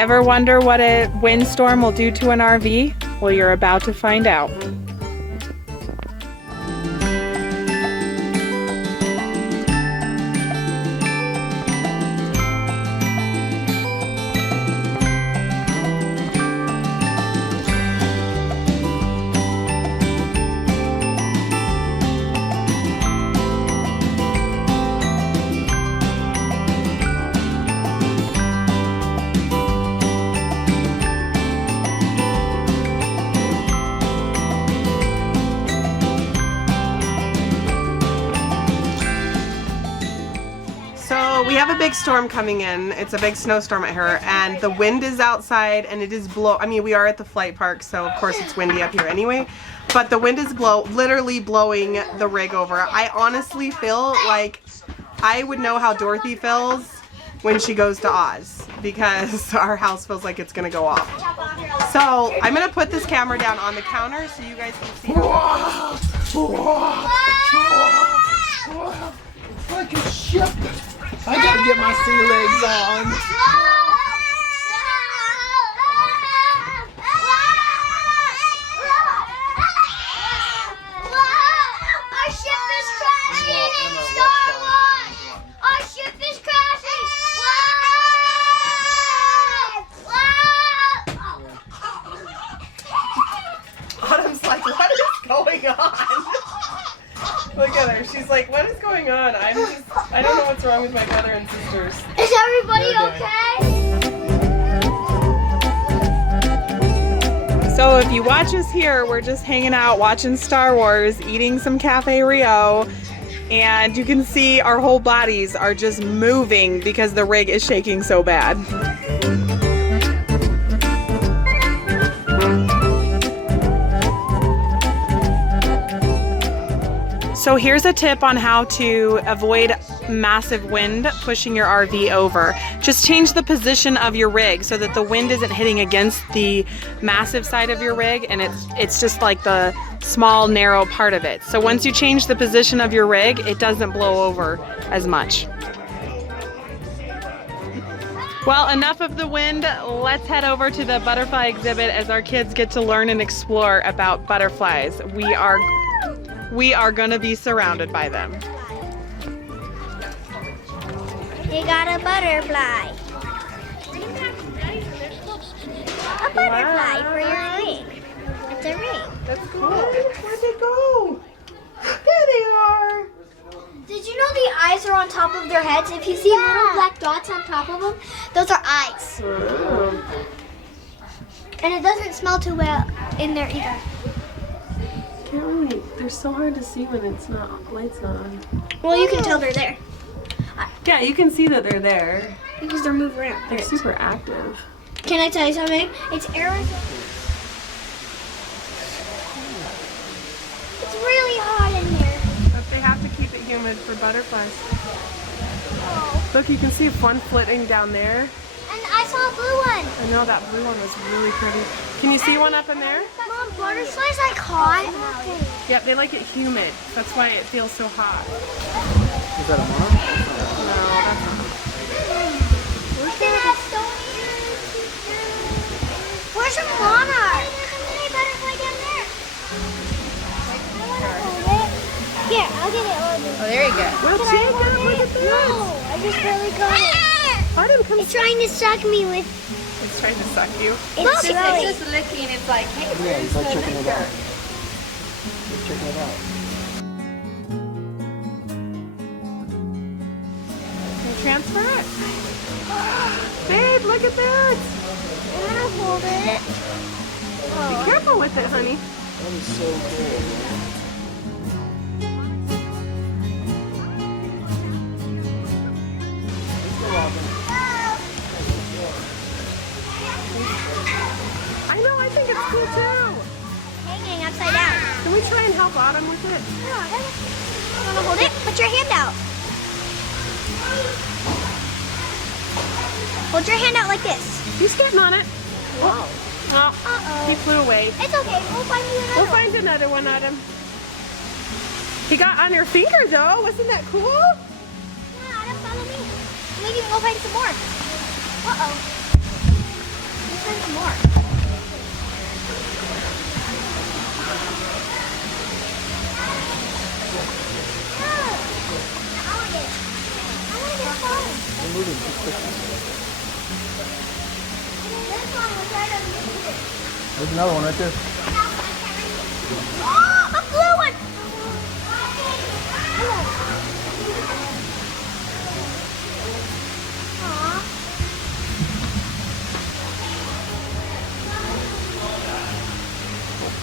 Ever wonder what a windstorm will do to an RV? Well, you're about to find out. We have a big storm coming in. It's a big snowstorm at here, and the wind is outside, and it is I mean, we are at the flight park, so of course it's windy up here anyway. But the wind is literally blowing the rig over. I honestly feel like I would know how Dorothy feels when she goes to Oz, because our house feels like it's gonna go off. So I'm gonna put this camera down on the counter so you guys can see. It's like a ship. I gotta get my sea legs on. Our ship is crashing! Star Wars! Our ship is crashing! Autumn's like, what is going on? Look at her. She's like, what is going on? I don't know what's wrong with my brother and sisters. Is everybody okay? So if you watch us here, we're just hanging out watching Star Wars, eating some Cafe Rio, and you can see our whole bodies are just moving because the rig is shaking so bad. So here's a tip on how to avoid massive wind pushing your RV over. Just change the position of your rig so that the wind isn't hitting against the massive side of your rig, and it's just like the small narrow part of it. So once you change the position of your rig, it doesn't blow over as much. Well, enough of the wind. Let's head over to the butterfly exhibit as our kids get to learn and explore about butterflies. We are gonna be surrounded by them. You got a butterfly. A butterfly for your ring. It's a ring. That's cool. Where'd they go? There they are. Did you know the eyes are on top of their heads? If you see little black dots on top of them, those are eyes. And it doesn't smell too well in there either. Can't really, they're so hard to see when it's not, light's not on. Well, you can tell they're there. Yeah, you can see that they're there. Because they're moving around. They're super active. Can I tell you something? It's Arizona. It's really hot in here. But they have to keep it humid for butterflies. Oh. Look, you can see one flitting down there. And I saw a blue one. I know that blue one was really pretty. Can you see one up in there? Mom, butterflies like hot. Yep, they like it humid. That's why it feels so hot. Is that a mom? No, that's not. Where's a monarch? There's a butterfly down there. I want to hold it. Here, I'll get it. Oh, there you go. Well, Jacob, look at this. No, I just barely got it. Autumn, come. It's trying to suck me with. It's trying to suck you. It's just licking. It's like, hey, Yeah, where's he's like the checking it nectar? out. He's checking it out. Can you transfer it? Babe, look at that. I want to hold it. Be careful with it, honey. That is so cool, man. I know, I think it's cool too. Hanging upside down. Can we try and help Autumn with it? No, I want to hold it. Put your hand out. Hold your hand out like this. He's getting on it. Oh, Uh-oh. he flew away. It's okay. We'll find you another We'll one. find another one, Autumn. He got on your finger though. Wasn't that cool? Yeah, Adam, follow me. Maybe we'll find some more. Uh-oh. find some more. There's another one right there. Oh, a blue one! Aw.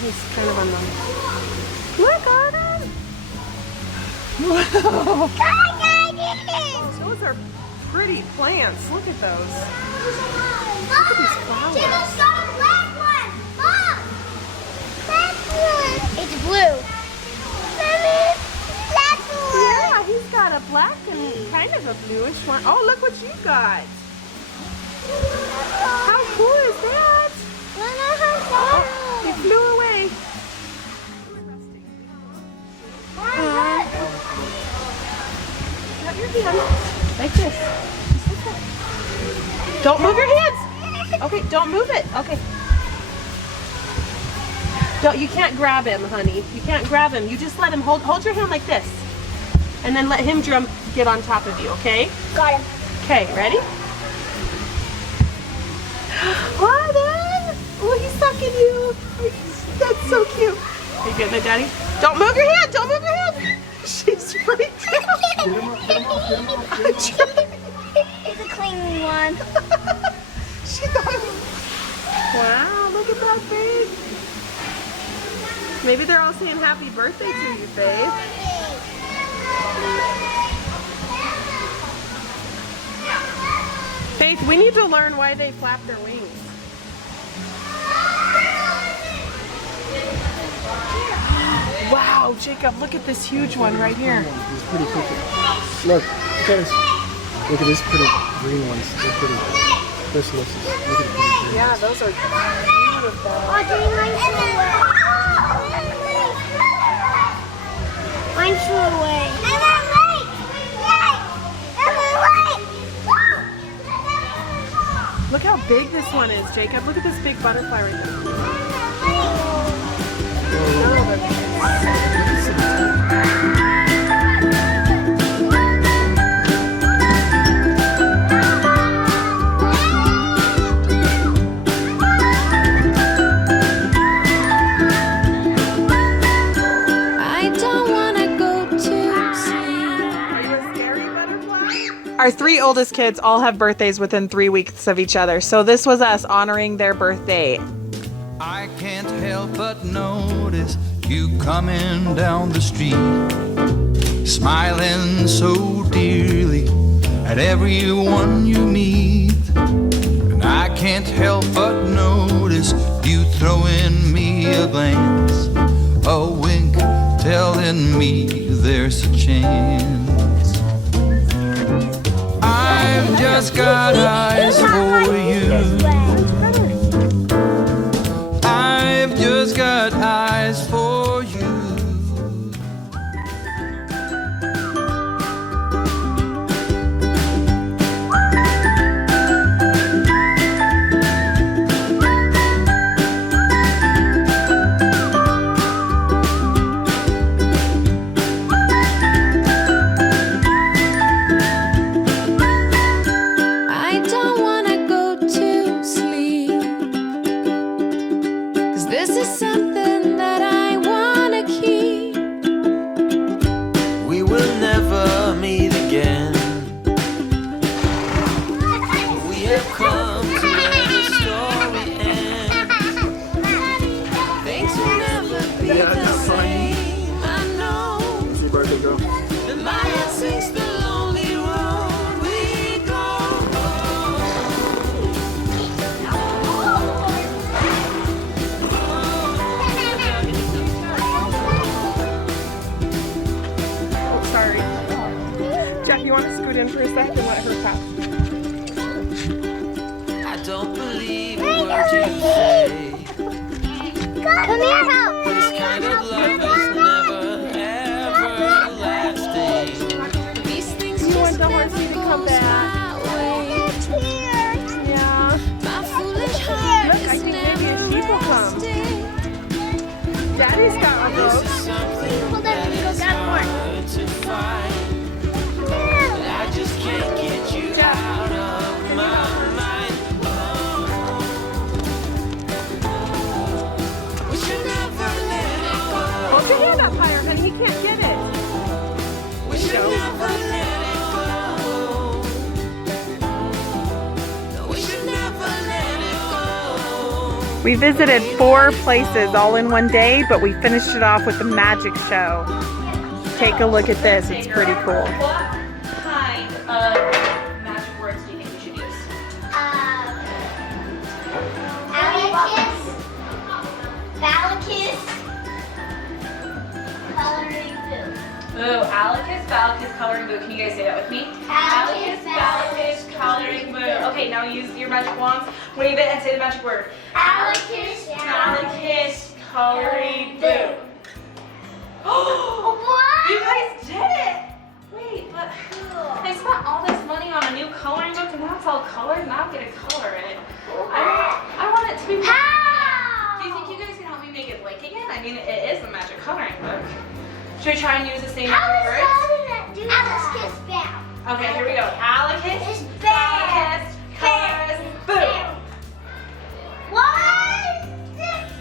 He's kind of unknown. Look, Autumn! Wow! Those are pretty plants. Look at those. Look at these flowers. Jimmy saw the black one. Mom! That's blue. It's blue. Mommy, that's blue. Yeah, he's got a black and kind of a bluish one. Oh, look what you got. How cool is that? Oh, it flew away. Have your hand like this. Don't move your hands. Okay, don't move it. Okay. Don't. You can't grab him, honey. You can't grab him. You just let him hold your hand like this, and then let him get on top of you. Okay? Got him. Okay. Ready? Autumn! Oh, he's sucking you. That's so cute. Are you getting it, Daddy? Don't move your hand. Don't move your hand. She's freaked out. It's a clean one. She thought it was... Wow, look at that, Faith. Maybe they're all saying happy birthday to you, Faith. Faith, we need to learn why they flap their wings. Wow, Jacob, look at this huge one right here. It's pretty cool. Look at this. Look at these pretty green ones. They're pretty. This looks. Look at the pretty green. Yeah, those are beautiful. Oh, dang, mine flew away. Look how big this one is, Jacob. Look at this big butterfly right there. Our 3 oldest kids all have birthdays within 3 weeks of each other, so this was us honoring their birthday. I can't help but notice you coming down the street, smiling so dearly at everyone you meet. And I can't help but notice you throwing me a glance, a wink telling me there's a chance. I've just got eyes for you. I've just got eyes for you. You want to scoot in for a second and let her pass? I don't believe a word you say. Come here, help. This kind of love is never, ever lasting. These things You want the horsey to come back? It's here. Yeah. my foolish heart. Daddy's got remote. Hold on, let me go grab more. Hold your hand up higher, honey. He can't get it. We visited 4 places all in one day, but we finished it off with the magic show. Take a look at this. It's pretty cool. What kind of magic words do you think we should use? Balakis, coloring boo. Ooh, Alicus, Balacus, coloring boo. Can you guys say that with me? Alicus, Balacus, coloring boo. Okay, now use your magic wands, wave it, and say the magic word. Alicus, Balacus, coloring boo. Oh, What? you guys did it! Wait, but I spent all this money on a new coloring book, and now it's all colored, and I don't get to color it. I want it to be. How? Do you think you guys can help me make it blank again? I mean, it is a magic coloring book. Should we try and use the same magic words? Alicus, bow. Okay, here we go. Alicus, It's Balacus, colors, boo. What?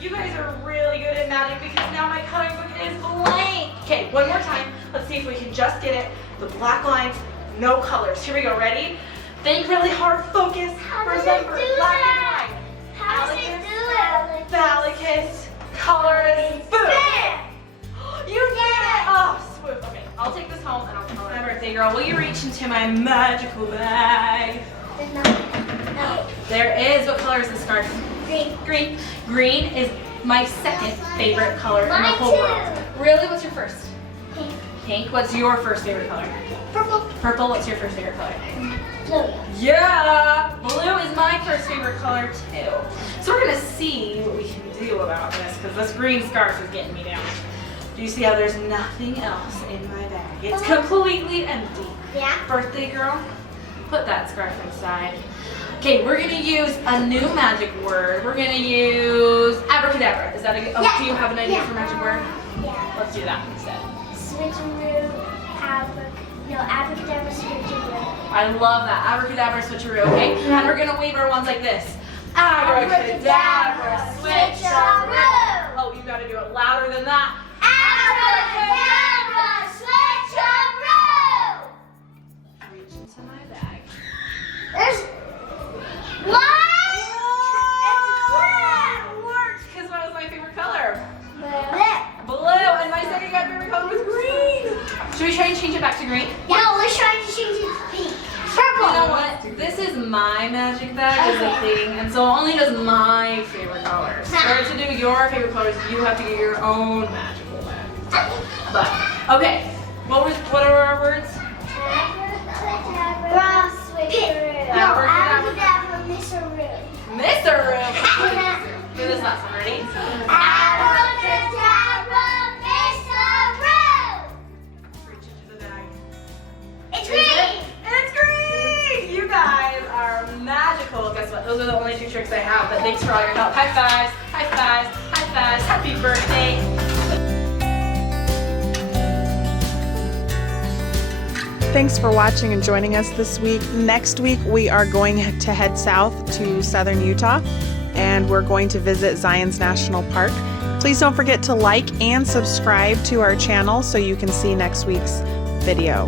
You guys are really good at magic because now my coloring book is blank. Okay, one more time. Let's see if we can just get it. The black lines, no colors. Here we go. Ready? Think really hard. Focus. Remember, black and white. How does it do it? Balacus, colors, boo. You did it! Oh, swoop. Okay, I'll take this home and I'll tell my birthday girl. Will you reach into my magical bag? No. There is. What color is this scarf? Green. Green. Green is my second favorite color in the Mine whole too. world. Really? What's your first? Pink. Pink. What's your first favorite color? Purple. Purple. What's your first favorite color? Blue. Yeah! Blue is my first favorite color too. So we're gonna see what we can do about this because this green scarf is getting me down. Do you see how there's nothing else in my bag? It's completely empty. Yeah. Birthday girl, put that scarf inside. Okay, we're gonna use a new magic word. We're gonna use abracadabra. Is that a good? Oh, Yeah. do you have an idea Yeah. for magic word? Yeah. Let's do that instead. Switcheroo. Abracadabra, switcheroo. I love that. Abracadabra, switcheroo. Okay, and we're gonna wave our wands like this. Abracadabra, switcheroo. Oh, you gotta do it louder than that. Abracadabra, switcheroo. Reach into my bag. There's what? It worked because what was my favorite color? Blue. Blue, and my second favorite color was green. Should we try and change it back to green? No, let's try to change it to pink. Purple. You know what? This is my magic bag is a thing, and so it only does my favorite colors. For to do your favorite colors, you have to get your own magical bag. But okay, what are our words? Abracadabra, switcheroo. No, abracadabra, misseroo. Misseroo. Do this last one. Ready? Abracadabra, misseroo. Reach into the bag. It's green. It's green! You guys are magical. Guess what? Those are the only 2 tricks I have, but thanks for all your help. High fives, high fives, high fives. Happy birthday. Thanks for watching and joining us this week. Next week, we are going to head south to southern Utah, and we're going to visit Zion's National Park. Please don't forget to like and subscribe to our channel so you can see next week's video.